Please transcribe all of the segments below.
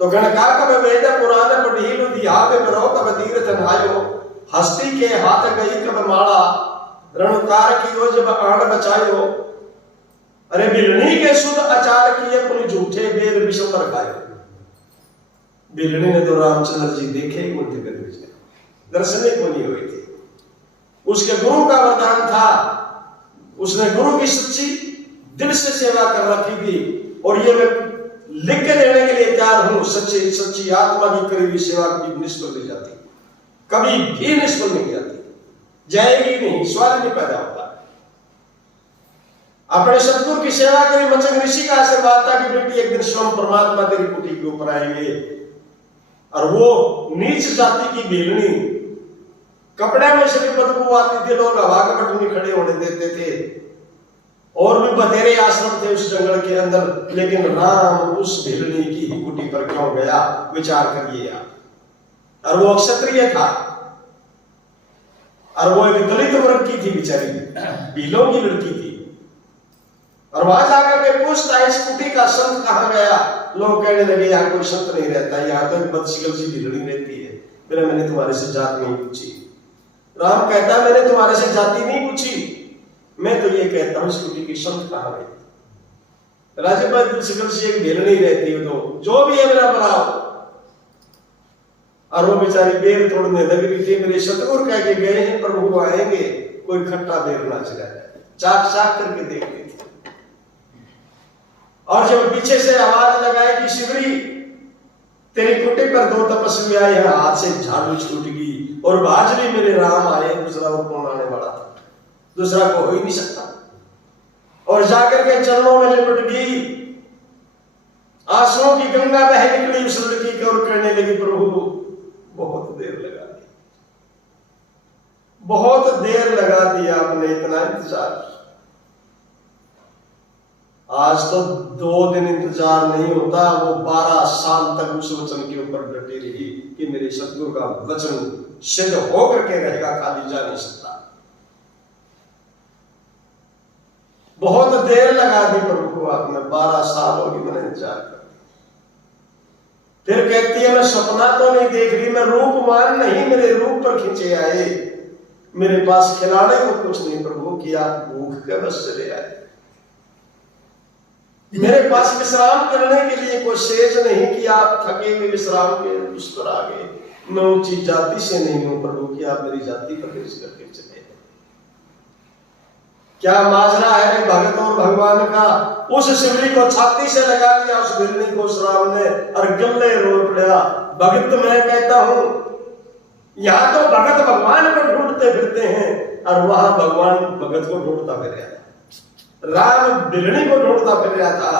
तो गणका कब वेद पुराण पढ़ीलु दिहावे बरो कब तीर्थ नायो, हस्ती के हाथ गई कब माला, रणकार की यो जब आण बचायो। अरे बिलनी के शुद्ध आचार किए पुनि झूठे बेर विषम पर खायो। बिलनी ने तो रामचंद्र जी देखे ही उल्टे कर भेजे, दर्शन को नहीं हुए थे। उसके गुरु का वरदान था, उसने गुरु की सच्ची दिल से सेवा कर रखी थी। और ये मैं लिख के देने के लिए तैयार हूं, सच्ची आत्मा की करी हुई सेवा कभी निष्फल नहीं जाती, कभी भी निष्फल नहीं जाती, जाएगी नहीं, सवाल नहीं पैदा होता। अपने सतगुरु की सेवा करी मचंग ऋषि का आशीर्वाद था कि बेटी एक दिन स्वयं परमात्मा तेरी कुटी के ऊपर आएंगे। और वो नीच जाति की बेलनी, कपड़े में से भी बदबू आती थी, लोग हवा के बटन में खड़े होने देते थे। और भी बतेरे आश्रम थे उस जंगल के अंदर, लेकिन राम उस बेलनी की ही कुटी पर क्यों गया, विचार करिए आप। और वो क्षत्रिय था, और वो एक दलित वर्ग की थी, बेचारी भीलों की लड़की थी। और वहां जाकर के पूछता है इस कुटी का संत कहां गया। लोग कहने लगे यहाँ कोई संत नहीं रहता, यहाँ तो एक बदशिकल सी भिलड़ी रहती है। फिर मैंने तुम्हारे से जात नहीं पूछी। राम कहता है मैंने तुम्हारे से जाति नहीं पूछी, मैं तो ये कहता हूं इस कुटी की संत कहां गई। राजे बदशिकल सी एक भिलड़ी रहती है, तो जो भी है मेरा बुलाओ। और वो बेचारी बेर तोड़ने लग रही थी, मेरे सतगुरु कह के गए हैं प्रभु आएंगे, कोई खट्टा बेर ना चला जाए, चाक चाक करके देखते थे। और जब पीछे से आवाज लगाई कि शिवरी तेरी कुटी पर दो तपस्वी आए हैं, हाथ से झाड़ू छूट गई और बाजरी मेरे राम आए, दूसरा और कौन आने वाला था, दूसरा को हो ही नहीं सकता। और जाकर के चरणों में लिपट गई, आंसुओं की गंगा बह निकली उस लड़की की और कहने लगी प्रभु बहुत देर लगा दी, बहुत देर लगा दिया आपने, इतना इंतजार। आज तो 2 दिन इंतजार नहीं होता, वो 12 साल तक उस वचन के ऊपर डटी रही कि मेरे सतगुरु का वचन सिद्ध होकर के रहेगा, खाली जा नहीं सकता। बहुत देर लगा दी प्रभु को आपने, 12 साल होगी मैंने इंतजार कर। फिर कहती है मैं सपना तो नहीं देख रही, मैं रूपमान नहीं, मेरे रूप पर खींचे आए, मेरे पास खिलाने को कुछ नहीं प्रभु कि आप भूख के बस चले आए, मेरे पास विश्राम करने के लिए कोई सेज नहीं कि आप थके हुए विश्राम के उस पर आ गए। मैं ऊंची जाति से नहीं हूं प्रभु कि आप मेरी जाति पर खींच करके चले। क्या माजरा है रे भगत और भगवान का। उस शिवली को छाती से लगा दिया उस बिल्ली को उस राम ने, और गले रो पड़ा। भगत मैं कहता हूं यहां तो भगत भगवान को ढूंढते फिरते हैं, और वहां भगवान भगत को ढूंढता फिर रहा था। राम बिलनी को ढूंढता फिर रहा था,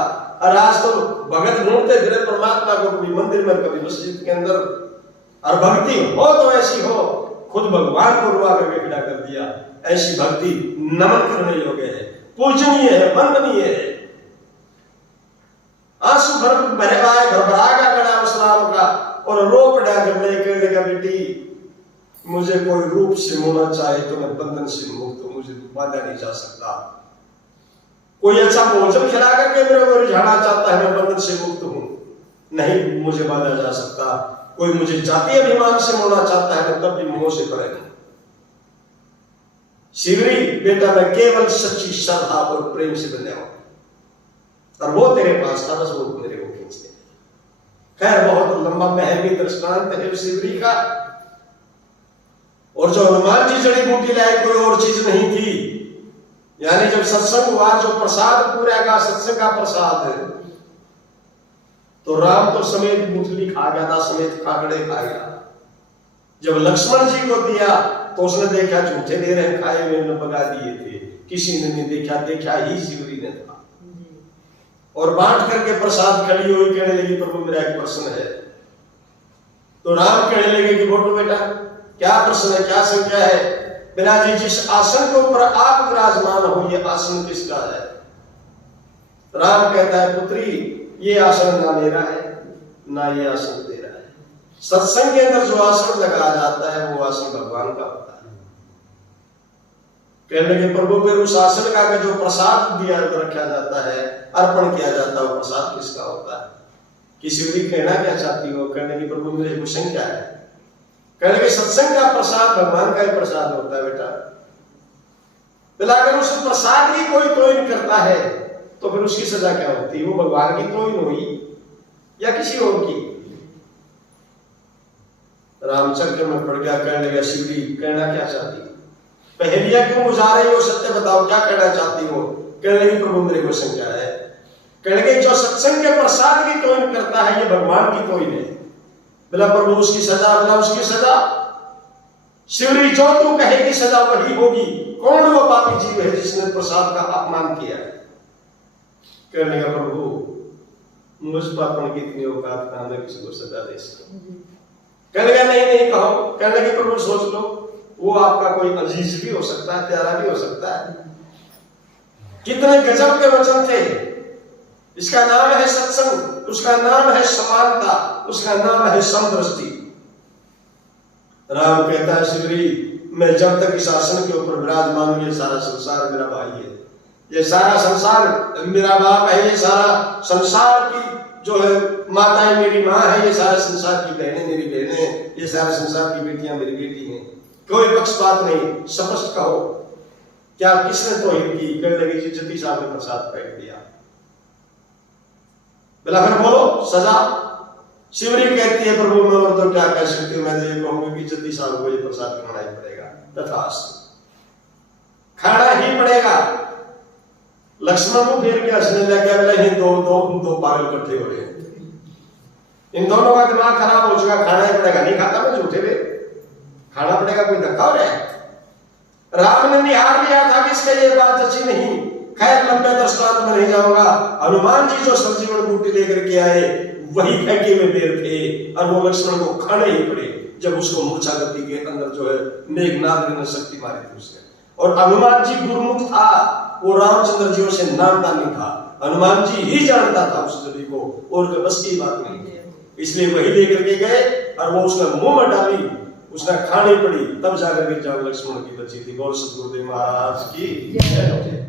और आज तो भगत ढूंढते फिरे परमात्मा को, कभी मंदिर में कभी मस्जिद के अंदर। और भक्ति हो तो ऐसी हो, खुद भगवान को रुआ करके खड़ा कर दिया। ऐसी भक्ति नमन करने योग्य है, पूजनीय है, वंदनीय है। आंसू भरे आए, घबराएगा खड़ा उस राम का, और रो पड़ा जब कहने लगा बेटी मुझे कोई रूप से मोना चाहे तो मैं बंधन से मुक्त हूं, मुझे बांधा नहीं जा सकता। कोई अच्छा भोजन खिला करके मेरे को रिझाना चाहता है, मैं बंधन से मुक्त हूं, नहीं मुझे बांधा जा सकता। कोई मुझे जाति अभिमान से मोना चाहता है, मैं तब भी मोह से परे नहीं। शिवरी बेटा मैं केवल सच्ची श्रद्धा और प्रेम से बंधा हूं, और वो तेरे पास था, बस वो मेरे को खींचते। खैर बहुत लंबा महंगी दृष्टांत है शिवरी का। और जो हनुमान जी जड़ी बूटी लाए कोई और चीज नहीं थी, यानी जब सत्संग हुआ, जो प्रसाद पूरा का सत्संग का प्रसाद है, तो राम तो समेत मुठली खा गया था, समेत खागड़े खा गया। जब लक्ष्मण जी को दिया तो उसने देखा झूठे दे रहे खाए हुए ने बगा दिए थे, किसी ने नहीं देखा, देखा ही शिवरी ने था। और बांट करके प्रसाद खड़ी हुई, कहने लगी प्रभु मेरा एक प्रश्न है। तो राम कहने लगे कि बोटो बेटा क्या प्रश्न है, क्या संख्या है। बिना जी जिस आसन के ऊपर आप विराजमान हो, ये आसन किसका है। राम कहता है पुत्री ये आसन ना मेरा है, ना ये आसन तेरा है। सत्संग के अंदर जो आसन लगाया जाता है वो आसन भगवान का होता है। कहने लगे प्रभु फिर उस आसन का जो प्रसाद दिया रखा जाता है, अर्पण किया जाता है, वो प्रसाद किसका होता है। कि शिवरी कहना क्या चाहती हो? कहने की प्रभु मेरे क्वेश्चन क्या है? कहने के सत्संग का प्रसाद भगवान का ही प्रसाद होता है बेटा। बोला अगर उस प्रसाद की कोई तोहिन करता है तो फिर उसकी सजा क्या होती है? वो भगवान की तोहिन हुई या किसी और की? रामचंद्र में पड़ गया, कहने लगा शिवरी कहना क्या चाहती हो? पहेलियां क्यों बुझा रही हो? सत्य बताओ क्या कहना चाहती हो? कहने लगी प्रभु मेरे क्वेश्चन क्या है? कहने लगे जो सत्संग के प्रसाद की तोहिन करता है ये भगवान की तोहिन है। बोला प्रभु उसकी सजा? बोला उसकी सजा शिवरी जो तू कहेगी सजा वही होगी। कौन वो पापी जीव है जिसने प्रसाद का अपमान किया है? कहने लगा प्रभु मुझ पापन की इतनी औकात कहां मैं किसी को सजा दे सकूं? कहने लगा नहीं कहो। कहने लगे प्रभु सोच लो, वो आपका कोई अजीज भी हो सकता है, प्यारा भी हो सकता है। कितने गजब के वचन थे। इसका नाम है सत्संग, उसका नाम है समानता, उसका नाम है समदृष्टि। राम कहता है शिवरी मैं जब तक इस आसन के ऊपर विराजमान हूं ये सारा संसार मेरा भाई है, ये सारा संसार मेरा बाप है, ये सारा संसार की जो है माताएं मेरी माँ है, ये सारा संसार की बहनें मेरी बहनें हैं, ये सारे संसार की बेटियां मेरी बेटी हैं। कोई पक्षपात नहीं, स्पष्ट कहो क्या किसने तोहिन की? कहने लगी जी जति साहब ने प्रसाद फेंक दिया। बोला फिर बोलो सजा। शिवरी कहती है प्रभु मैं और तो क्या कह सकती हूँ, मैं तो ये कहूंगी कि जति साहब को ये प्रसाद खाना ही पड़ेगा। तथास्तु खाना ही पड़ेगा। लक्ष्मण को फिर के हंसने लग गया। बोला ये दो पागल इकट्ठे हो रहे हैं, इन दोनों का दिमाग खराब हो चुका। खाना ही पड़ेगा, नहीं खाता मैं झूठे वे, खाना पड़ेगा कोई धक्का हो रहा है। राम ने निहार लिया था कि इसका ये बात अच्छी नहीं। खैर लंबे दृष्टांत में नहीं जाऊंगा। हनुमान जी जो संजीवन बूटी लेकर के आए वही फेंके हुए बेर थे और वो लक्ष्मण को खाने ही पड़े जब उसको मूर्छा गति के अंदर जो है मेघनाद ने शक्ति मारी थी उसने। और हनुमान जी गुरुमुख था, वो रामचंद्र जी से नामता नहीं था। हनुमान जी ही जानता था उस नदी को और बस की बात नहीं थी, इसलिए वही लेकर के गए और वो उसका मुंह में डाली, उसने खानी पड़ी, तब जाकर के जान लक्ष्मण की बची थी। बोल सतगुरुदेव महाराज की जय।